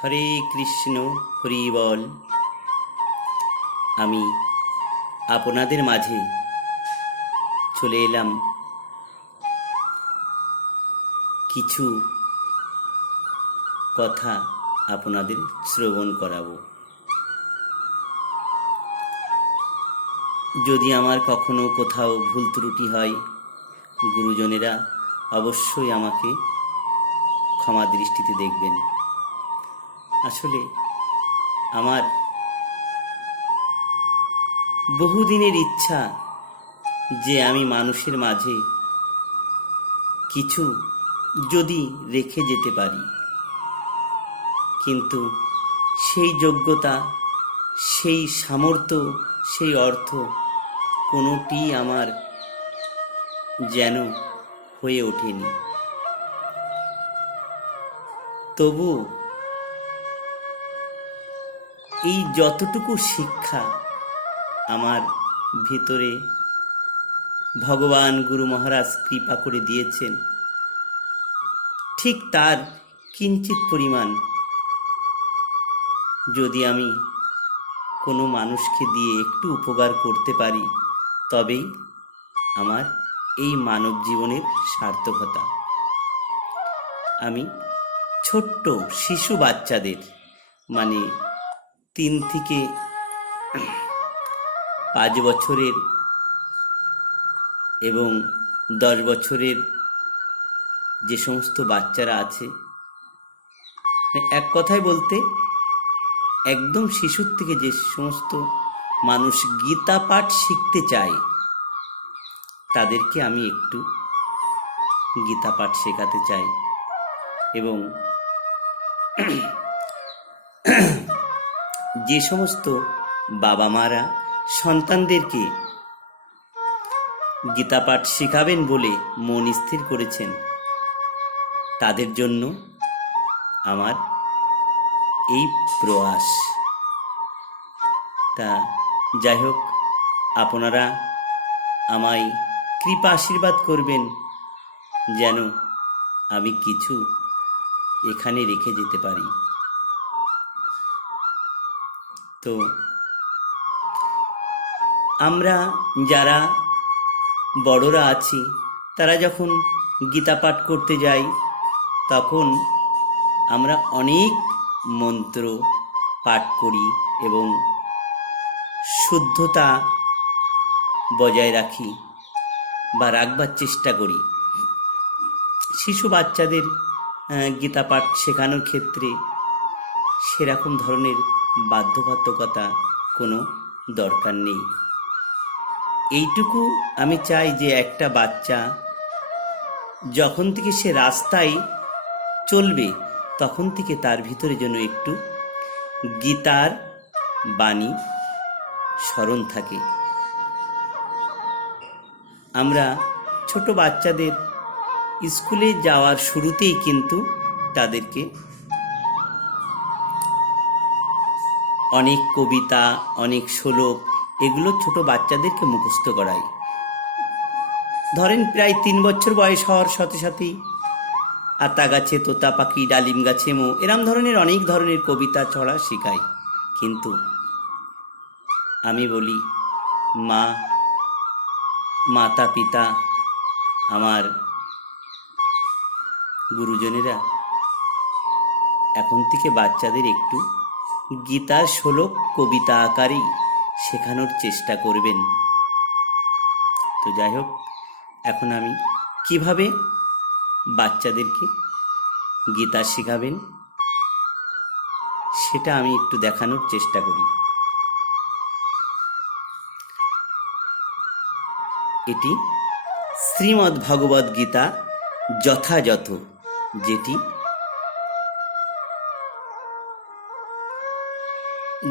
হরে কৃষ্ণ, হরি বল। আমি আপনাদের মাঝে চলে এলাম কিছু কথা আপনাদের শ্রবণ করাবো। যদি আমার কখনো কোথাও ভুল ত্রুটি হয়, গুরুজনেরা অবশ্যই আমাকে ক্ষমা দৃষ্টিতে দেখবেন। আসলে আমার বহুদিনের ইচ্ছা যে আমি মানুষের মাঝে কিছু যদি রেখে যেতে পারি, কিন্তু সেই যোগ্যতা, সেই সামর্থ্য, সেই অর্থ কোনোটি আমার যেন হয়ে ওঠেনি। তবু এই যতটুকু শিক্ষা আমার ভিতরে ভগবান গুরু মহারাজ কৃপা করে দিয়েছেন, ঠিক তার কিঞ্চিত পরিমাণ যদি আমি কোনো মানুষকে দিয়ে একটু উপকার করতে পারি, তবেই আমার এই মানব জীবনের সার্থকতা। আমি ছোট্ট শিশু বাচ্চাদের, মানে 3 থেকে 5 বছরের এবং 10 বছরের যে সমস্ত বাচ্চারা আছে, এক কথায় বলতে একদম শিশুর থেকে যে সমস্ত মানুষ গীতা পাঠ শিখতে চায়, তাদেরকে আমি একটু গীতা পাঠ শেখাতে চাই। এবং যে সমস্ত বাবা মারা সন্তানদেরকে গীতা পাঠ শেখাবেন বলে মন স্থির করেছেন, তাদের জন্য আমার এই প্রয়াস। তা যাই হোক, আপনারা আমায় কৃপা আশীর্বাদ করবেন যেন আমি কিছু এখানে রেখে যেতে পারি। তো আমরা যারা বড়রা আছি, তারা যখন গীতা পাঠ করতে যাই, তখন আমরা অনেক মন্ত্র পাঠ করি এবং শুদ্ধতা বজায় রাখি বা রাখবার চেষ্টা করি। শিশু বাচ্চাদের গীতা পাঠ শেখানোর ক্ষেত্রে সেরকম ধরনের বাধ্যবাধকতা কোনো দরকার নেই। এইটুকু আমি চাই যে একটা বাচ্চা যখন থেকে সে রাস্তায় চলবে, তখন থেকে তার ভিতরে যেন একটু গীতার বাণী স্মরণ থাকে। আমরা ছোট বাচ্চাদের স্কুলে যাওয়ার শুরুতেই কিন্তু তাদেরকে অনেক কবিতা, অনেক শ্লোক, এগুলো ছোট বাচ্চাদেরকে মুখস্থ করাই। ধরেন প্রায় 3 বছর বয়স হওয়ার সাথে সাথেই আতা গাছে তোতা পাখি, ডালিম গাছে মো, এরম ধরনের অনেক ধরনের কবিতা ছড়া শেখাই। কিন্তু আমি বলি, মাতা পিতা, আমার গুরুজনেরা এখন থেকে বাচ্চাদের একটু গীতার শ্লোক কবিতা আকারেই শেখানোর চেষ্টা করবেন। তো যাই হোক, এখন আমি কিভাবে বাচ্চাদেরকে গীতা শেখাবেন সেটা আমি একটু দেখানোর চেষ্টা করি। এটি শ্রীমদ্ ভগবদ গীতা যথাযথ, যেটি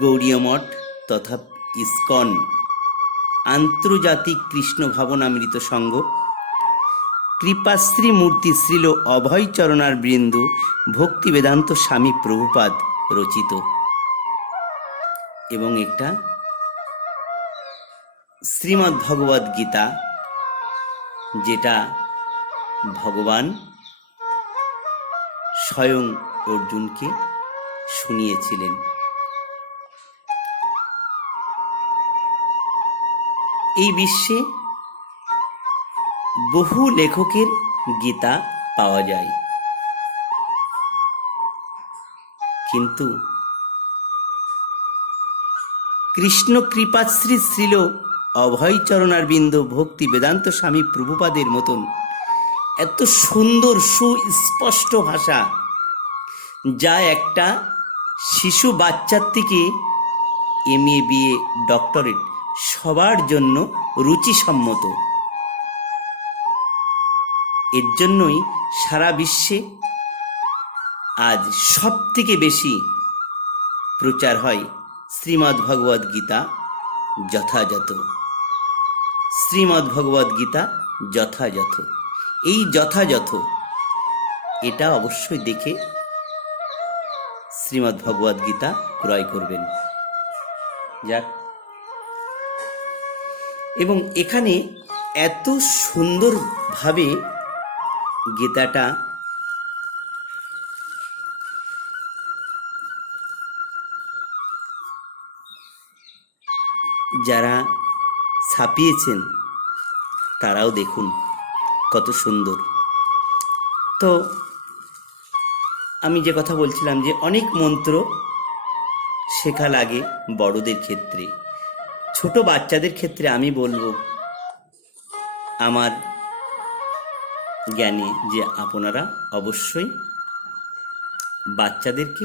গৌড়ীয় মঠ তথা ইস্কন আন্তর্জাতিক কৃষ্ণ ভাবনামৃত সংঘ কৃপাশ্রী মূর্তি শ্রীল অভয় চরণার বৃন্দু ভক্তি বেদান্ত স্বামী প্রভুপাদ রচিত, এবং একটা শ্রীমদ্ ভগবদ গীতা, যেটা ভগবান স্বয়ং অর্জুনকে শুনিয়েছিলেন। এই বিশ্বে বহু লেখকের গীতা পাওয়া যায়, কিন্তু কৃষ্ণ কৃপাশ্রী শ্রীল অভয়চরণারবিন্দ ভক্তি বেদান্ত স্বামী প্রভুপাদের মতন এত সুন্দর সুস্পষ্ট ভাষা, যা একটা শিশু বাচ্চার থেকে MA BA ডক্টরেট সবার জন্য রুচিসম্মত। এর জন্যই সারা বিশ্বে আজ সব থেকে বেশি প্রচার হয় শ্রীমদ্ ভগবদ্ গীতা যথাযথ। শ্রীমদ্ ভগবদ্ গীতা যথাযথ, এই যথাযথ এটা অবশ্যই দেখে শ্রীমদ্ ভগবদ্ গীতা ক্রয় করবেন। যাক, এবং এখানে এত সুন্দরভাবে গীতাটা যারা ছাপিয়েছেন তারাও দেখুন কত সুন্দর। তো আমি যে কথা বলছিলাম যে অনেক মন্ত্র শেখা লাগে বড়দের ক্ষেত্রে, ছোট বাচ্চাদের ক্ষেত্রে আমি বলবো আমার জ্ঞানে যে আপনারা অবশ্যই বাচ্চাদেরকে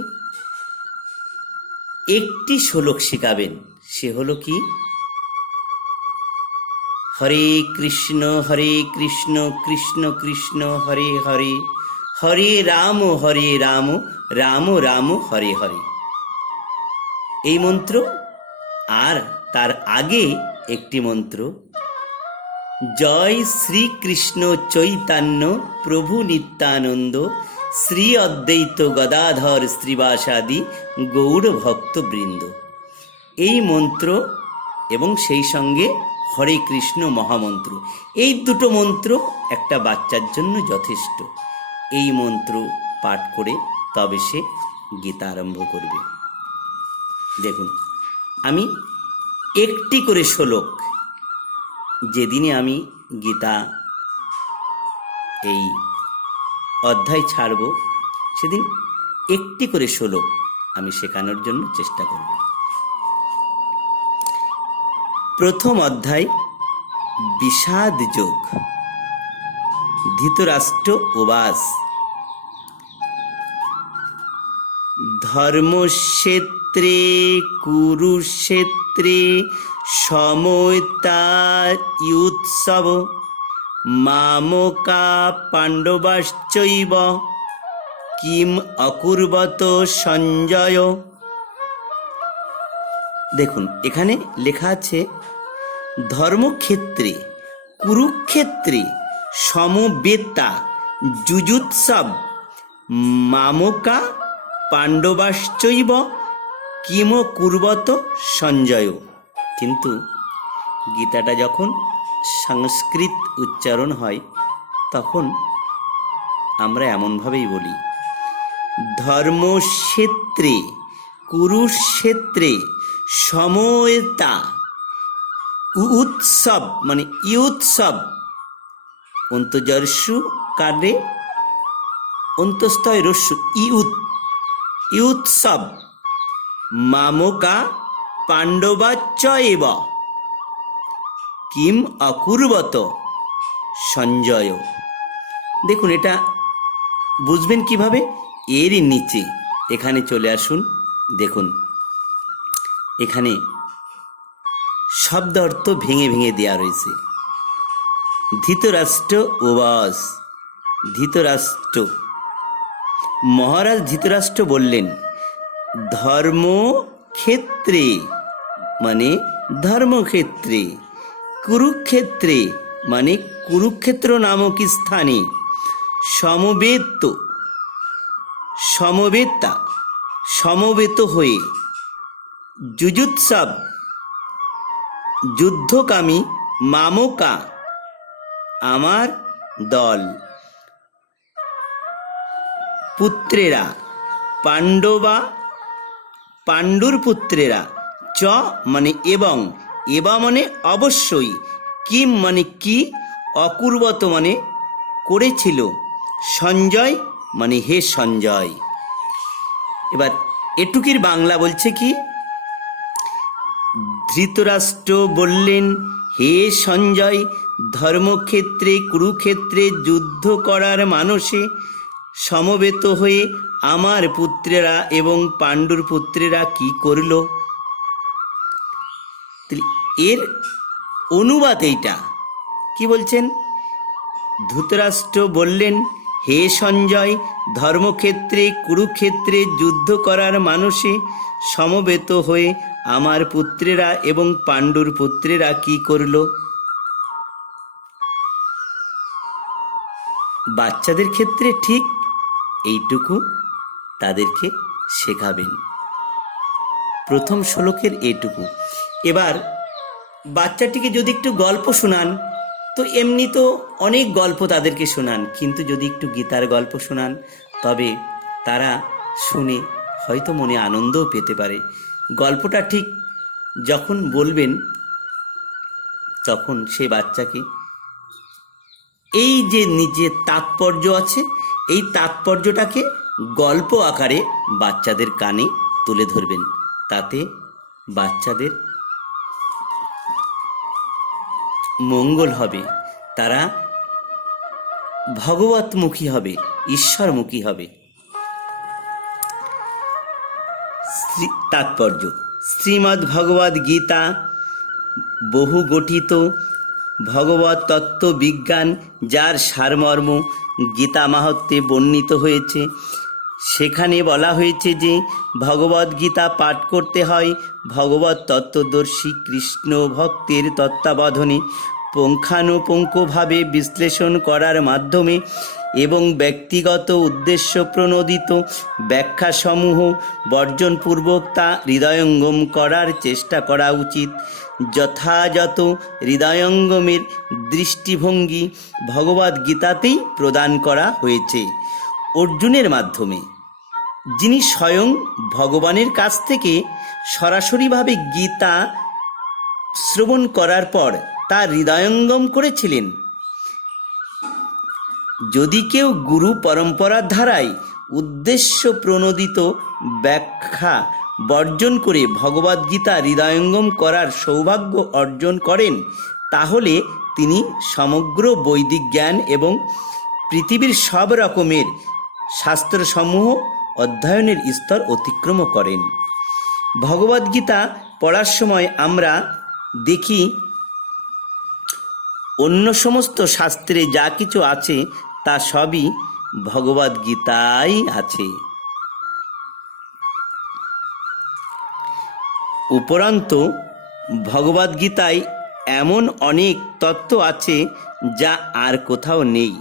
একটি শ্লোক শেখাবেন। সে হলো কি, হরে কৃষ্ণ কৃষ্ণ কৃষ্ণ হরে হরে, হরে রাম রাম রাম হরে হরে। এই মন্ত্র, আর তার আগে একটি মন্ত্র, জয় শ্রীকৃষ্ণ চৈতন্য প্রভু নিত্যানন্দ শ্রী অদ্বৈত গদাধর শ্রীবাসাদি গৌড় ভক্তবৃন্দ। এই মন্ত্র এবং সেই সঙ্গে হরে কৃষ্ণ মহামন্ত্র, এই দুটো মন্ত্র একটা বাচ্চার জন্য যথেষ্ট। এই মন্ত্র পাঠ করে তবে সে গীতা আরম্ভ করবে। দেখুন, আমি একটি করে শ্লোক, যেদিনে আমি গীতা এই অধ্যায় ছাড়ব সেদিন একটি করে শ্লোক আমি শেখানোর জন্য চেষ্টা করব। প্রথম অধ্যায় বিষাদ যোগ। ধৃতরাষ্ট্র উবাচ, ধর্মক্ষেত্রে কুরুক্ষেত্রে সময়িতায়ুৎসব মামকা পাণ্ডবাশ্চৈব কিম অকুর্বত সঞ্জয়। দেখুন, এখানে লেখা আছে ধর্মক্ষেত্রে কুরুক্ষেত্রে সমবেতা যুযুৎসব মামকা পাণ্ডবাশ্চৈব কিম কুর্বত সঞ্জয়। কিন্তু গীতাটা যখন সংস্কৃত উচ্চারণ হয় তখন আমরা এমনভাবেই বলি, ধর্মক্ষেত্রে কুরুক্ষেত্রে সময়তা উৎসব, মানে ইউৎসব, অন্তর্জস্যু কারে অন্তস্থয় রস্যু ইউৎসব মামকা পাণ্ডবাচ্চ এব কিম অকুর্বত সঞ্জয়। দেখুন, এটা বুঝবেন কিভাবে? এরই নিচে এখানে চলে আসুন। দেখুন, এখানে শব্দ অর্থ ভেঙে ভেঙে দেওয়া রয়েছে। ধৃতরাষ্ট্র উবাচ, ধৃতরাষ্ট্র, মহারাজ ধৃতরাষ্ট্র বললেন, ধর্মক্ষেত্রে মানে ধর্মক্ষেত্রে, কুরুক্ষেত্রে মানে কুরুক্ষেত্র নামক স্থানে, সমবেত হয়ে, যুযুৎসব যুদ্ধকামী, মামকা আমার দল, পুত্রেরা, পাণ্ডবা পাণ্ডুর পুত্রেরা, চ মানে এবং, এবা মানে অবশ্যই, কিম মানে কি, অকুর্বত মানে করেছিল, সঞ্জয় মানে হে সঞ্জয়। এবার এটুকির বাংলা বলছে কি, ধৃতরাষ্ট্র বললেন, হে সঞ্জয়, ধর্মক্ষেত্রে কুরুক্ষেত্রে যুদ্ধ করার মানসে সমবেত হয়ে আমার পুত্রেরা এবং পাণ্ডুর পুত্রেরা কি করল। এর অনুবাদ এইটা কি বলছেন, ধৃতরাষ্ট্র বললেন, হে সঞ্জয়, ধর্মক্ষেত্রে কুরুক্ষেত্রে যুদ্ধ করার মানসে সমবেত হয়ে আমার পুত্রেরা এবং পাণ্ডুর পুত্রেরা কি করল। বাচ্চাদের ক্ষেত্রে ঠিক এইটুকু তাদেরকে শেখাবেন, প্রথম শ্লোকের এইটুকু। এবার বাচ্চাটিকে যদি একটু গল্প শোনান, তো এমনি তো অনেক গল্প তাদেরকে শোনান, কিন্তু যদি একটু গীতার গল্প শোনান, তবে তারা শুনে হয়তো মনে আনন্দও পেতে পারে। গল্পটা ঠিক যখন বলবেন, তখন সে বাচ্চাকে এই যে নিজের তাৎপর্য আছে, এই তাৎপর্যটাকে গল্প আকারে বাচ্চাদের কানে তুলে ধরবেন, তাতে বাচ্চাদের মঙ্গল হবে, তারা ভগবতমুখী হবে, ঈশ্বরমুখী হবে। তাৎপর্য, শ্রীমদ্ ভগবদ গীতা বহু গঠিত ভগবত তত্ত্ব বিজ্ঞান, যার সারমর্ম গীতা মাহাত্ম্যে বর্ণিত হয়েছে। সেখানে বলা হয়েছে যে ভগবদ গীতা পাঠ করতে হয় ভগবত তত্ত্বদর্শী কৃষ্ণ ভক্তের তত্ত্বাবধানে, পুঙ্খানুপুঙ্খভাবে বিশ্লেষণ করার মাধ্যমে এবং ব্যক্তিগত উদ্দেশ্য প্রণোদিত ব্যাখ্যাসমূহ বর্জনপূর্বক তা হৃদয়ঙ্গম করার চেষ্টা করা উচিত। যথাযথ হৃদয়ঙ্গমের দৃষ্টিভঙ্গি ভগবদ্গীতাতেই প্রদান করা হয়েছে অর্জুনের মাধ্যমে, যিনি স্বয়ং ভগবানের কাছ থেকে সরাসরিভাবে গীতা শ্রবণ করার পর তা হৃদয়ঙ্গম করেছিলেন। যদি কেউ গুরু পরম্পরার ধারায় উদ্দেশ্য প্রণোদিত ব্যাখ্যা বর্জন করে ভগবদ্গীতা হৃদয়ঙ্গম করার সৌভাগ্য অর্জন করেন, তাহলে তিনি সমগ্র বৈদিক জ্ঞান এবং পৃথিবীর সব রকমের শাস্ত্রসমূহ অধ্যয়নের স্তর অতিক্রম করেন। ভগবদ্গীতা পড়ার সময় আমরা দেখি অন্য সমস্ত শাস্ত্রে যা কিছু আছে তা সবই ভগবদ্গীতায় আছে। উপরন্তু ভগবদ্গীতায় এমন অনেক তত্ত্ব আছে যা আর কোথাও নেই।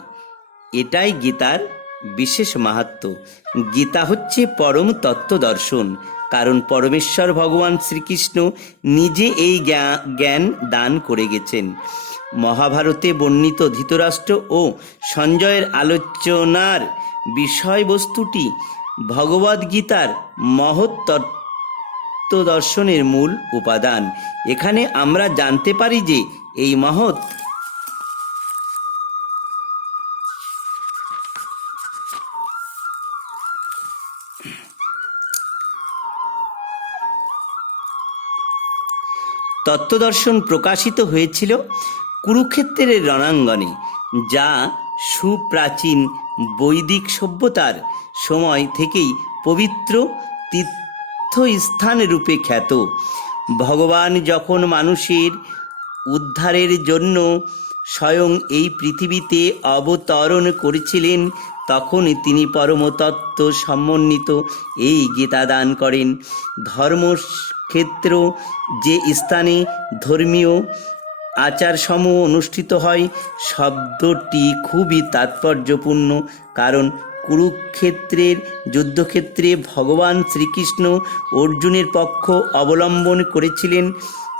এটাই গীতার বিশেষ মাহাত্ম্য। গীতা হচ্ছে পরম তত্ত্ব দর্শন, কারণ পরমেশ্বর ভগবান শ্রীকৃষ্ণ নিজে এই জ্ঞান দান করে গেছেন। মহাভারতে বর্ণিত ধৃতরাষ্ট্র ও সঞ্জয়ের আলোচনার বিষয়বস্তুটি ভগবদ্গীতার মহৎ তত্ত্ব দর্শনের মূল উপাদান। এখানে আমরা জানতে পারি যে এই মহৎ তত্ত্বদর্শন প্রকাশিত হয়েছিল কুরুক্ষেত্রের রণাঙ্গনে, যা সুপ্রাচীন বৈদিক সভ্যতার সময় থেকেই পবিত্র তীর্থস্থান রূপে খ্যাত। ভগবান যখন মানুষের উদ্ধারের জন্য স্বয়ং এই পৃথিবীতে অবতরণ করেছিলেন, তখন তিনি পরমতত্ত্ব সমন্বিত এই গীতা দান করেন। ধর্মক্ষেত্র যে স্থানে ধর্মীয় আচারসমূহ অনুষ্ঠিত হয়, শব্দটি খুবই তাৎপর্যপূর্ণ, কারণ কুরুক্ষেত্রের যুদ্ধক্ষেত্রে ভগবান শ্রীকৃষ্ণ অর্জুনের পক্ষ অবলম্বন করেছিলেন।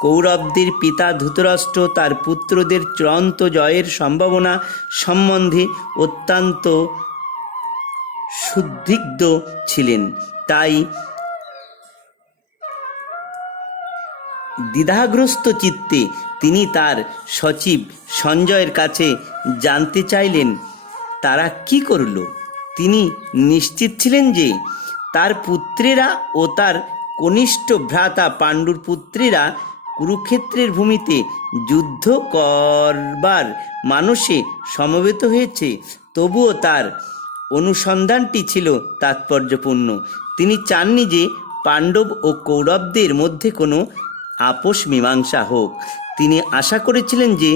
কৌরবদের পিতা ধৃতরাষ্ট্র তার পুত্রদের চূড়ান্ত জয়ের সম্ভাবনা সম্বন্ধে অত্যন্ত সুদিগ্ধ ছিলেন। তাই দ্বিধাগ্রস্ত চিত্তে তিনি তার সচিব সঞ্জয়ের কাছে জানতে চাইলেন তারা কি করল। তিনি নিশ্চিত ছিলেন যে তার পুত্রেরা ও তার কনিষ্ঠ ভ্রাতা পাণ্ডুর পুত্রেরা কুরুক্ষেত্রের ভূমিতে যুদ্ধ করবার মানসে সমবেত হয়েছে। তবুও তার অনুসন্ধানটি ছিল তাৎপর্যপূর্ণ। তিনি চাননি যে পাণ্ডব ও কৌরবদের মধ্যে কোনো আপোষ মীমাংসা হোক। তিনি আশা করেছিলেন যে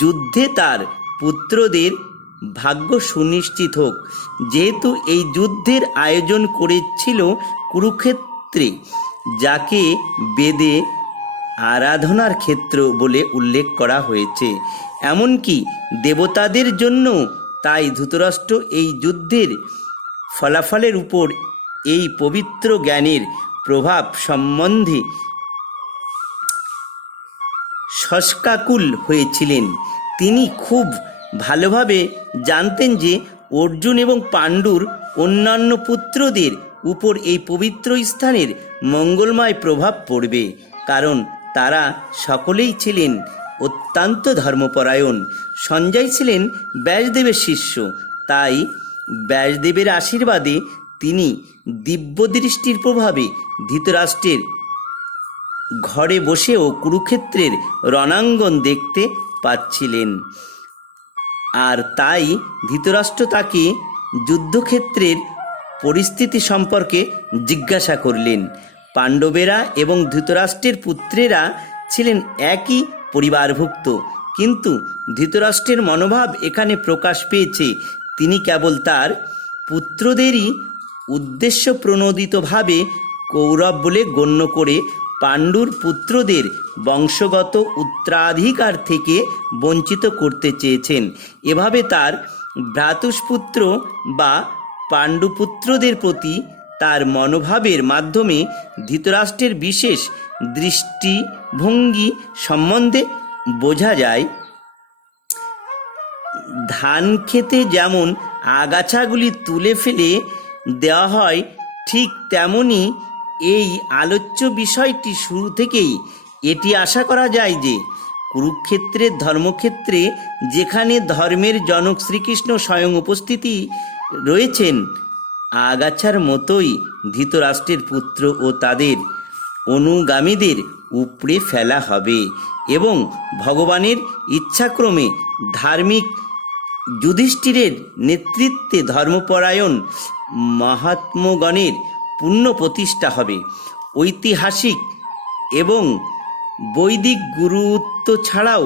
যুদ্ধে তার পুত্রদের ভাগ্য সুনিশ্চিত হোক। যেহেতু এই যুদ্ধের আয়োজন করেছিল কুরুক্ষেত্রে, যাকে বেদে আরাধনার ক্ষেত্র বলে উল্লেখ করা হয়েছে, এমনকি দেবতাদের জন্য, তাই ধৃতরাষ্ট্র এই যুদ্ধের ফলাফলের উপর এই পবিত্র জ্ঞানের প্রভাব সম্বন্ধে শঙ্কাকুল হয়েছিলেন। তিনি খুব ভালোভাবে জানতেন যে অর্জুন এবং পাণ্ডুর অন্যান্য পুত্রদের উপর এই পবিত্র স্থানের মঙ্গলময় প্রভাব পড়বে, কারণ তারা সকলেই ছিলেন অত্যন্ত ধর্মপরায়ণ। সঞ্জয় ছিলেন ব্যাসদেবের শিষ্য, তাই ব্যাসদেবের আশীর্বাদে তিনি দিব্যদৃষ্টির প্রভাবে ধৃতরাষ্ট্রের ঘরে বসেও কুরুক্ষেত্রের রণাঙ্গন দেখতে পাচ্ছিলেন। আর তাই ধৃতরাষ্ট্র তাকে যুদ্ধক্ষেত্রের পরিস্থিতি সম্পর্কে জিজ্ঞাসা করলেন। পাণ্ডবেরা এবং ধৃতরাষ্ট্রের পুত্রেরা ছিলেন একই পরিবারভুক্ত, কিন্তু ধৃতরাষ্ট্রের মনোভাব এখানে প্রকাশ পেয়েছে। তিনি কেবল তার পুত্রদেরই উদ্দেশ্য প্রণোদিতভাবে কৌরব বলে গণ্য করে পাণ্ডুর পুত্রদের বংশগত উত্তরাধিকার থেকে বঞ্চিত করতে চেয়েছেন। এভাবে তার ভ্রাতুষ্পুত্র বা পাণ্ডুপুত্রদের প্রতি তার মনোভাবের মাধ্যমে ধৃতরাষ্ট্রের বিশেষ দৃষ্টিভঙ্গি সম্বন্ধে বোঝা যায়। ধান খেতে যেমন আগাছাগুলি তুলে ফেলে দেওয়া হয়, ঠিক তেমনি এই আলোচ্য বিষয়টি শুরু থেকেই এটি আশা করা যায় যে কুরুক্ষেত্রের ধর্মক্ষেত্রে, যেখানে ধর্মের জনক শ্রীকৃষ্ণ স্বয়ং উপস্থিতি রয়েছেন, আগাছার মতোই ধৃতরাষ্ট্রের পুত্র ও তাদের অনুগামীদের উপড়ে ফেলা হবে এবং ভগবানের ইচ্ছাক্রমে ধার্মিক যুধিষ্ঠিরের নেতৃত্বে ধর্মপরায়ণ মহাত্মগণের পুণ্য প্রতিষ্ঠা হবে। ঐতিহাসিক এবং বৈদিক গুরুত্ব ছাড়াও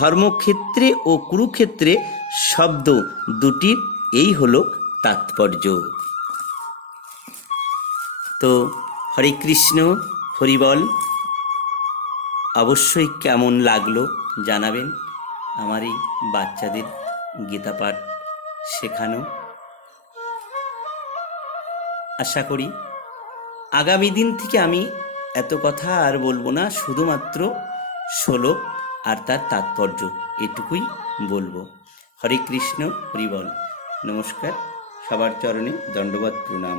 ধর্মক্ষেত্রে ও কুরুক্ষেত্রে শব্দ দুটির এই হলো তাৎপর্য। তো হরে কৃষ্ণ, হরিবল। অবশ্যই কেমন লাগলো জানাবেন। আমার এই বাচ্চাদের গীতা পাঠ শেখানো, আশা করি আগামী দিন থেকে আমি এত কথা আর বলবো না, শুধুমাত্র শ্লোক আর তার তাৎপর্য এটুকুই বলবো। হরে কৃষ্ণ, হরিবল। নমস্কার, সবার চরণে দণ্ডবত প্রণাম।